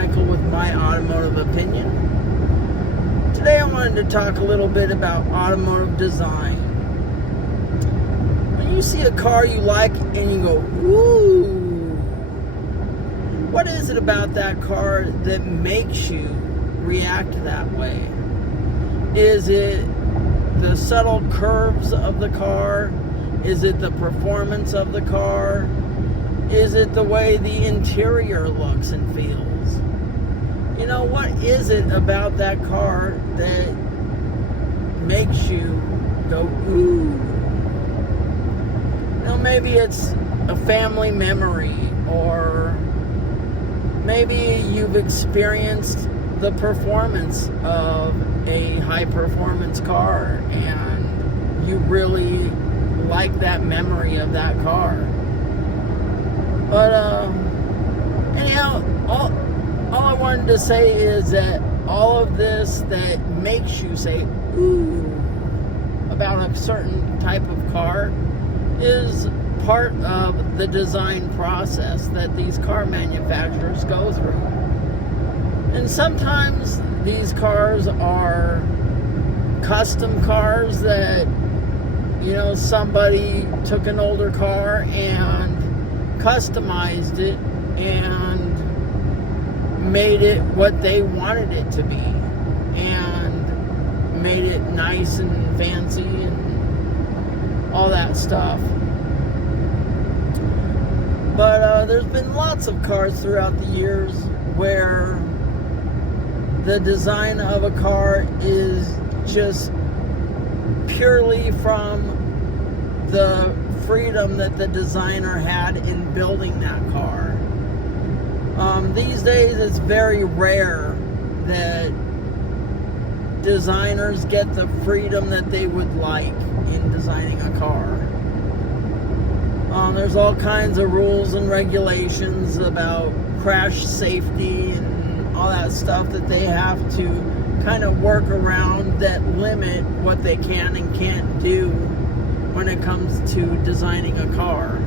Michael with My Automotive Opinion. Today I wanted to talk a little bit about automotive design. When you see a car you like and you go, ooh, what is it about that car that makes you react that way? Is it the subtle curves of the car? Is it the performance of the car? Is it the way the interior looks and feels? You know, what is it about that car that makes you go, ooh? You know, maybe it's a family memory, or maybe you've experienced the performance of a high-performance car and you really like that memory of that car. But anyhow, all I wanted to say is that all of this that makes you say, ooh, about a certain type of car is part of the design process that these car manufacturers go through. And sometimes these cars are custom cars that, you know, somebody took an older car and customized it and made it what they wanted it to be and made it nice and fancy and all that stuff. But there's been lots of cars throughout the years where the design of a car is just purely from the freedom that the designer had in building that car. These days it's very rare that designers get the freedom that they would like in designing a car. There's all kinds of rules and regulations about crash safety and all that stuff that they have to kind of work around that limit what they can and can't do when it comes to designing a car.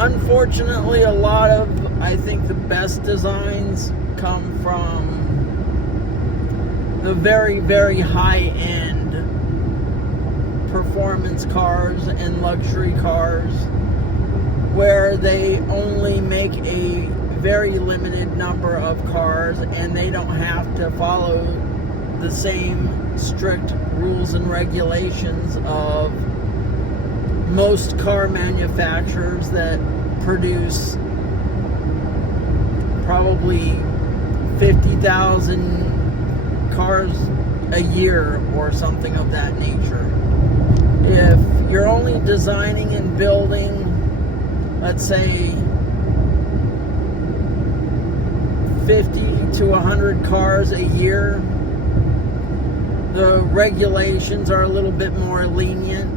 Unfortunately, a lot of, I think, the best designs come from the very, very high-end performance cars and luxury cars, where they only make a very limited number of cars and they don't have to follow the same strict rules and regulations of most car manufacturers that produce probably 50,000 cars a year or something of that nature. If you're only designing and building, let's say, 50 to 100 cars a year, the regulations are a little bit more lenient,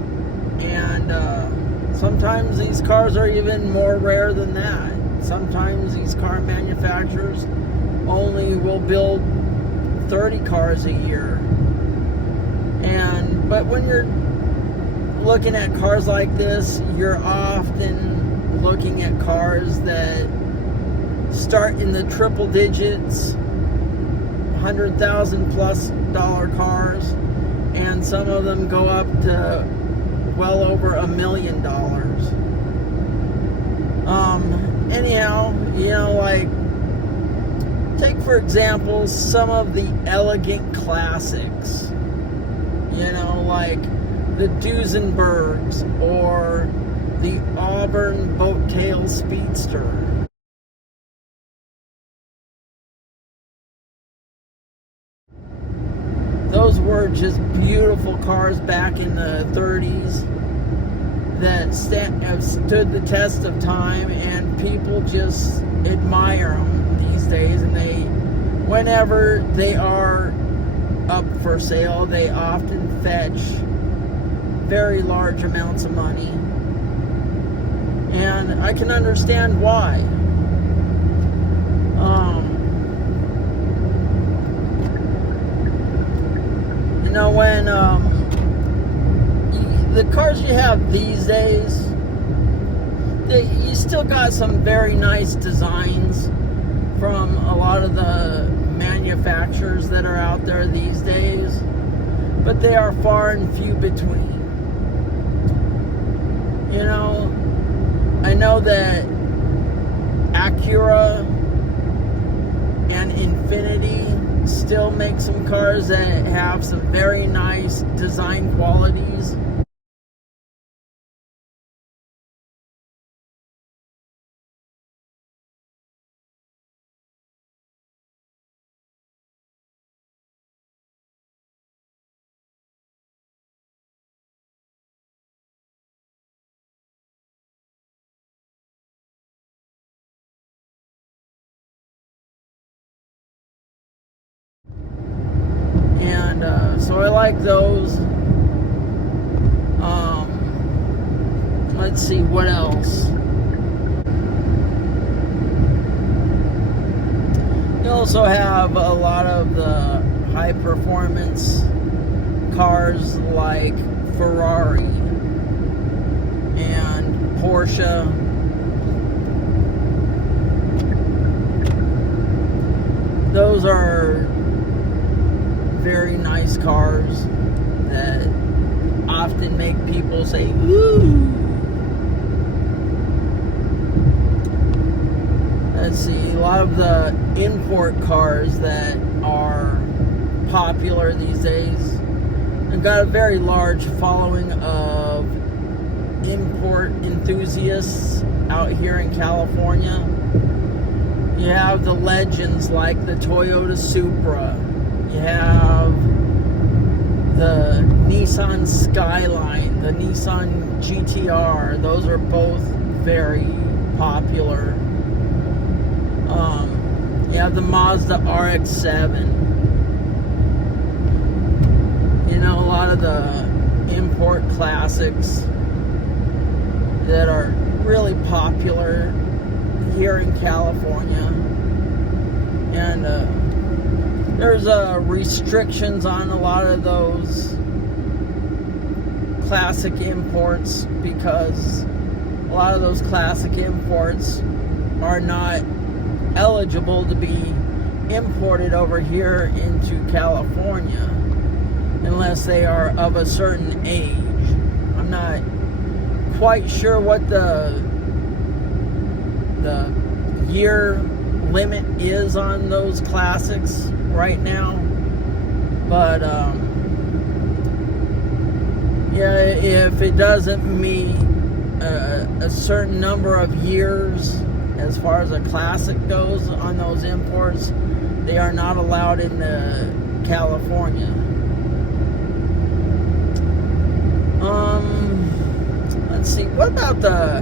and sometimes these cars are even more rare than that. Sometimes these car manufacturers only will build 30 cars a year. But when you're looking at cars like this, you're often looking at cars that start in the triple digits, $100,000 plus cars, and some of them go up to well over $1 million. Anyhow, you know, like, take for example some of the elegant classics, you know, like the Duesenbergs or the Auburn Boattail Speedster. Those were just beautiful cars back in the 30s that have stood the test of time, and people just admire them these days. And whenever they are up for sale, they often fetch very large amounts of money. And I can understand why. You know, when the cars you have these days, You still got some very nice designs from a lot of the manufacturers that are out there these days, but they are far and few between. You know, I know that Acura and Infiniti still make some cars that have some very nice design qualities. And so I like those. Let's see, what else? You also have a lot of the high performance cars like Ferrari and Porsche. Those are very nice cars that often make people say, ooh. Let's see, a lot of the import cars that are popular these days have got a very large following of import enthusiasts out here in California. You have the legends like the Toyota Supra. You have the Nissan Skyline, the Nissan GTR. Those are both very popular. You have the Mazda RX-7. You know, a lot of the import classics that are really popular here in California. And there's restrictions on a lot of those classic imports because a lot of those classic imports are not eligible to be imported over here into California unless they are of a certain age. I'm not quite sure what the year limit is on those classics right now, but yeah, if it doesn't meet a certain number of years as far as a classic goes on those imports, they are not allowed into California. Let's see, what about the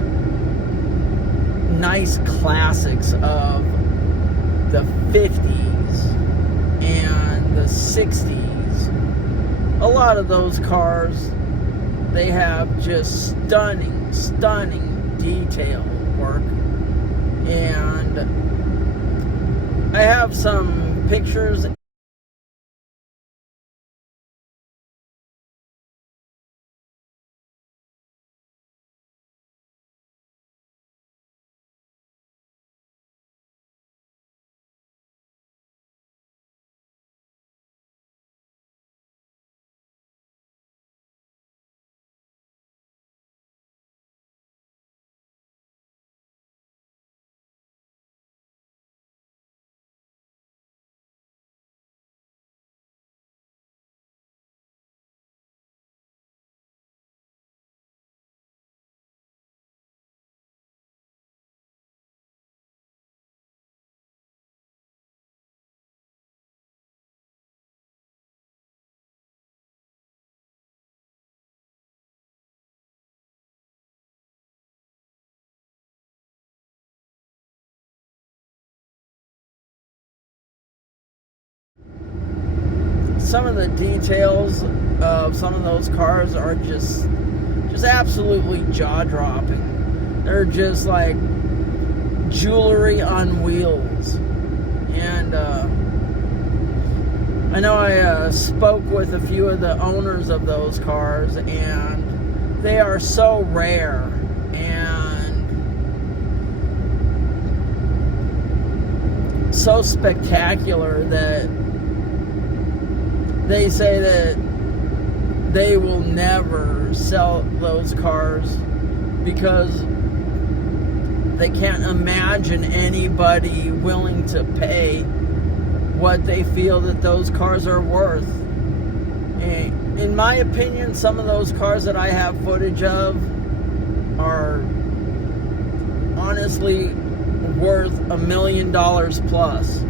nice classics of the 50s and the 60s? A lot of those cars, they have just stunning detail work. And I have some pictures. Some of the details of some of those cars are just absolutely jaw-dropping. They're just like jewelry on wheels. And I know I spoke with a few of the owners of those cars, and they are so rare. And so spectacular that they say that they will never sell those cars because they can't imagine anybody willing to pay what they feel that those cars are worth. And in my opinion, some of those cars that I have footage of are honestly worth $1 million plus.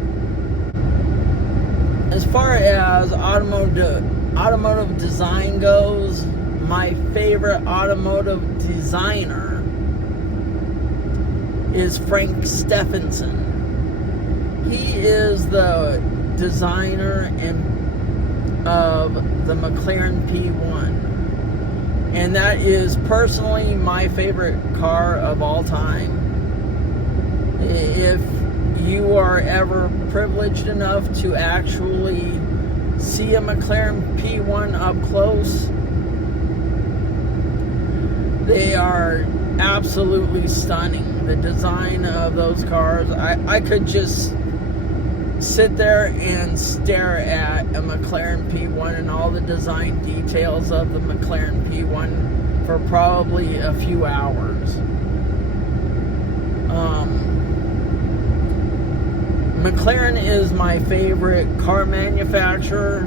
As far as automotive design goes, my favorite automotive designer is Frank Stephenson. He is the designer of the McLaren P1. And that is personally my favorite car of all time. If you are ever privileged enough to actually see a McLaren P1 up close, they are absolutely stunning. The design of those cars, I could just sit there and stare at a McLaren P1 and all the design details of the McLaren P1 for probably a few hours. McLaren is my favorite car manufacturer.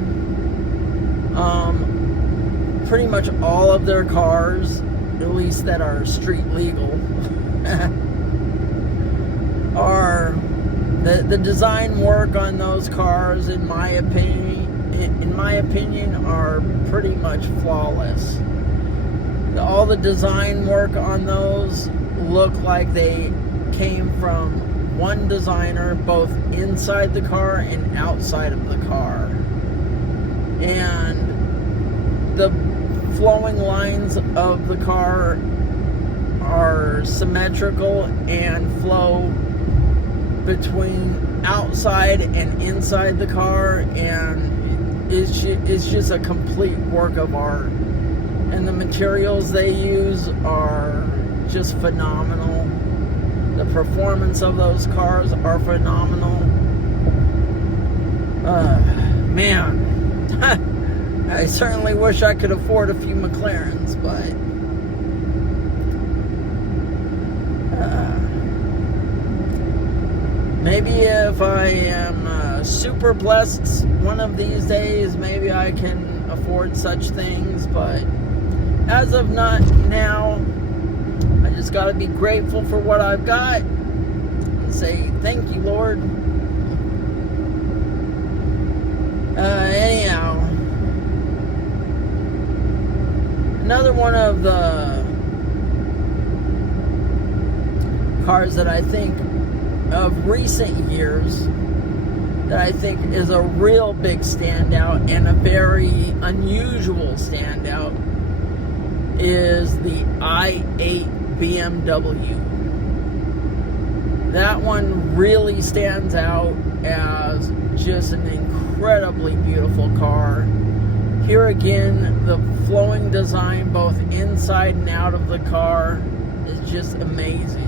Pretty much all of their cars, at least that are street legal, are the design work on those cars, in my opinion, are pretty much flawless. All the design work on those look like they came from one designer, both inside the car and outside of the car. And the flowing lines of the car are symmetrical and flow between outside and inside the car, and it's just a complete work of art. And the materials they use are just phenomenal. The performance of those cars are phenomenal. Man, I certainly wish I could afford a few McLarens, but maybe if I am super blessed one of these days, maybe I can afford such things. But as of not now, I just got to be grateful for what I've got and say thank you, Lord. Anyhow, another one of the cars that I think of recent years that I think is a real big standout and a very unusual standout is the i8 BMW. That one really stands out as just an incredibly beautiful car. Here again, the flowing design both inside and out of the car is just amazing.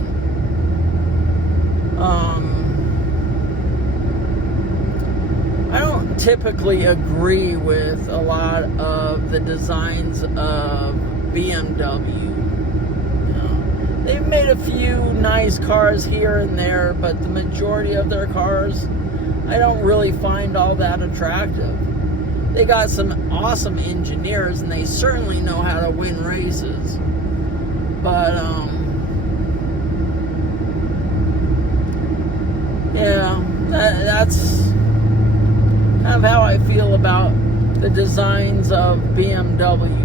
I don't typically agree with a lot of the designs of BMW. They've made a few nice cars here and there, but the majority of their cars I don't really find all that attractive. They got some awesome engineers and they certainly know how to win races. But yeah, that's kind of how I feel about the designs of BMWs.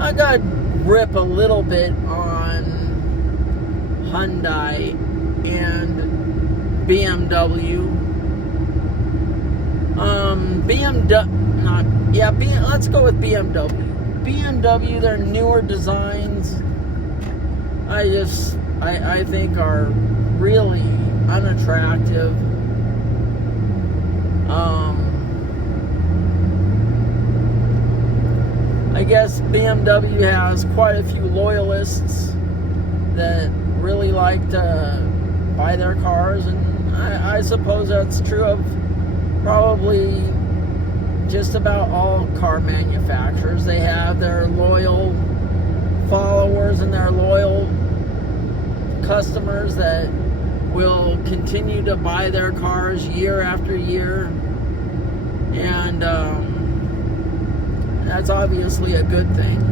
I got rip a little bit on Hyundai and BMW. Let's go with BMW. BMW, their newer designs, I think are really unattractive. I guess BMW has quite a few loyalists that really like to buy their cars, and I suppose that's true of probably just about all car manufacturers. They have their loyal followers and their loyal customers that will continue to buy their cars year after year, and that's obviously a good thing.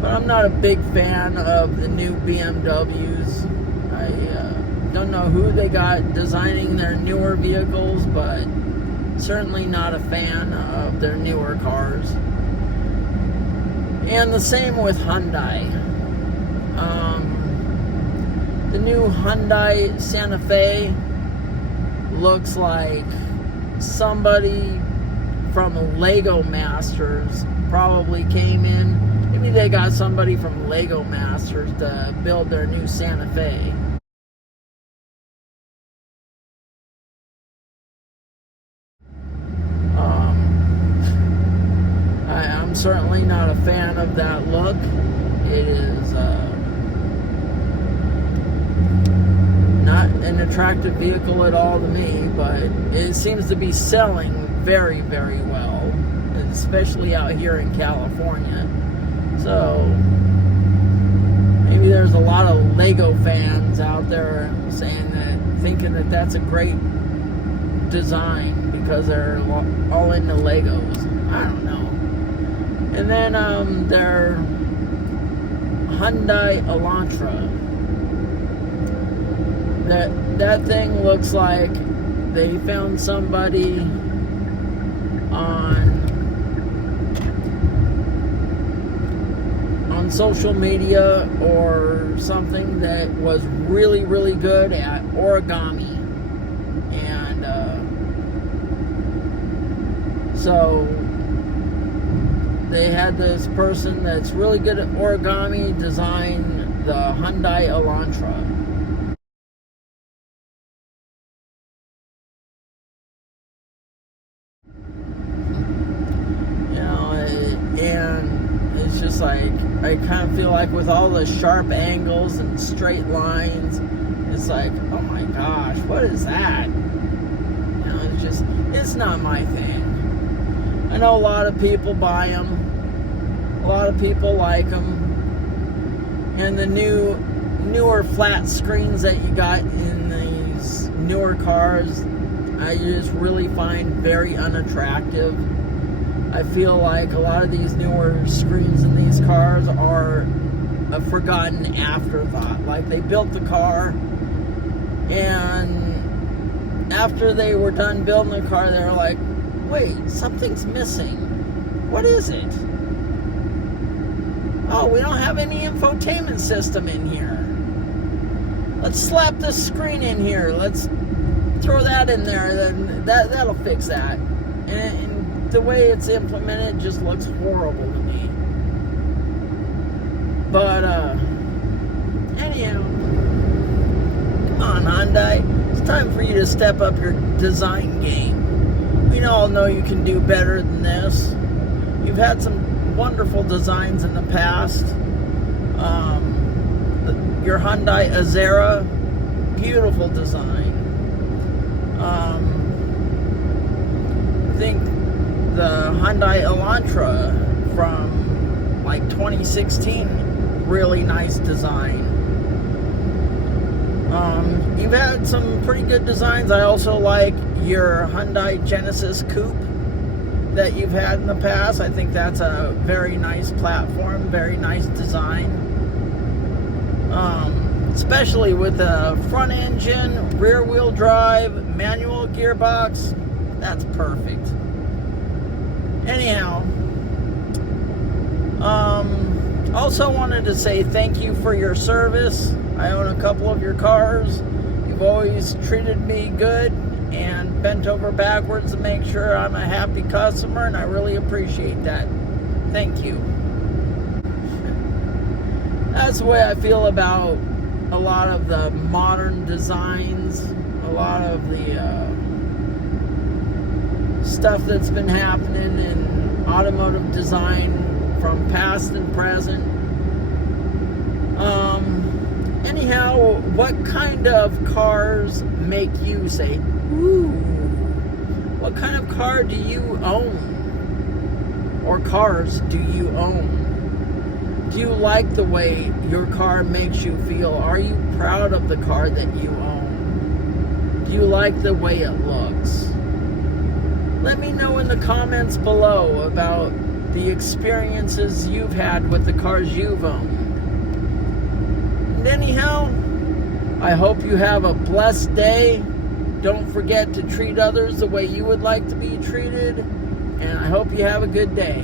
But I'm not a big fan of the new BMWs. I don't know who they got designing their newer vehicles, but certainly not a fan of their newer cars. And the same with Hyundai. The new Hyundai Santa Fe looks like somebody from Lego Masters probably came in. Maybe they got somebody from Lego Masters to build their new Santa Fe. I'm certainly not a fan of that look. It is not an attractive vehicle at all to me, but it seems to be selling very, very well, especially out here in California. So maybe there's a lot of Lego fans out there thinking that that's a great design because they're all into Legos. I don't know. And then their Hyundai Elantra. That thing looks like they found somebody on social media or something that was really, really good at origami. And so they had this person that's really good at origami design the Hyundai Elantra. And it's just like, I kind of feel like with all the sharp angles and straight lines, it's like, oh my gosh, what is that? It's not my thing. I know a lot of people buy them. A lot of people like them. And the newer flat screens that you got in these newer cars, I just really find very unattractive. I feel like a lot of these newer screens in these cars are a forgotten afterthought. Like, they built the car, and after they were done building the car, they were like, wait, something's missing. What is it? Oh, we don't have any infotainment system in here. Let's slap this screen in here. Let's throw that in there. Then that'll fix that. And the way it's implemented just looks horrible to me. But anyhow, come on, Hyundai. It's time for you to step up your design game. We all know you can do better than this. You've had some wonderful designs in the past. Your Hyundai Azera, beautiful design. I think the Hyundai Elantra from like 2016, really nice design. You've had some pretty good designs. I also like your Hyundai Genesis Coupe that you've had in the past. I think that's a very nice platform, very nice design. Especially with the front engine, rear wheel drive, manual gearbox. That's perfect. Anyhow, also wanted to say thank you for your service. I own a couple of your cars. You've always treated me good and bent over backwards to make sure I'm a happy customer, and I really appreciate that. Thank you. That's the way I feel about a lot of the modern designs, a lot of the stuff that's been happening in automotive design from past and present. Anyhow, what kind of cars make you say, ooh? What kind of car do you own? Or cars do you own? Do you like the way your car makes you feel? Are you proud of the car that you own? Do you like the way it looks? Let me know in the comments below about the experiences you've had with the cars you've owned. And anyhow, I hope you have a blessed day. Don't forget to treat others the way you would like to be treated. And I hope you have a good day.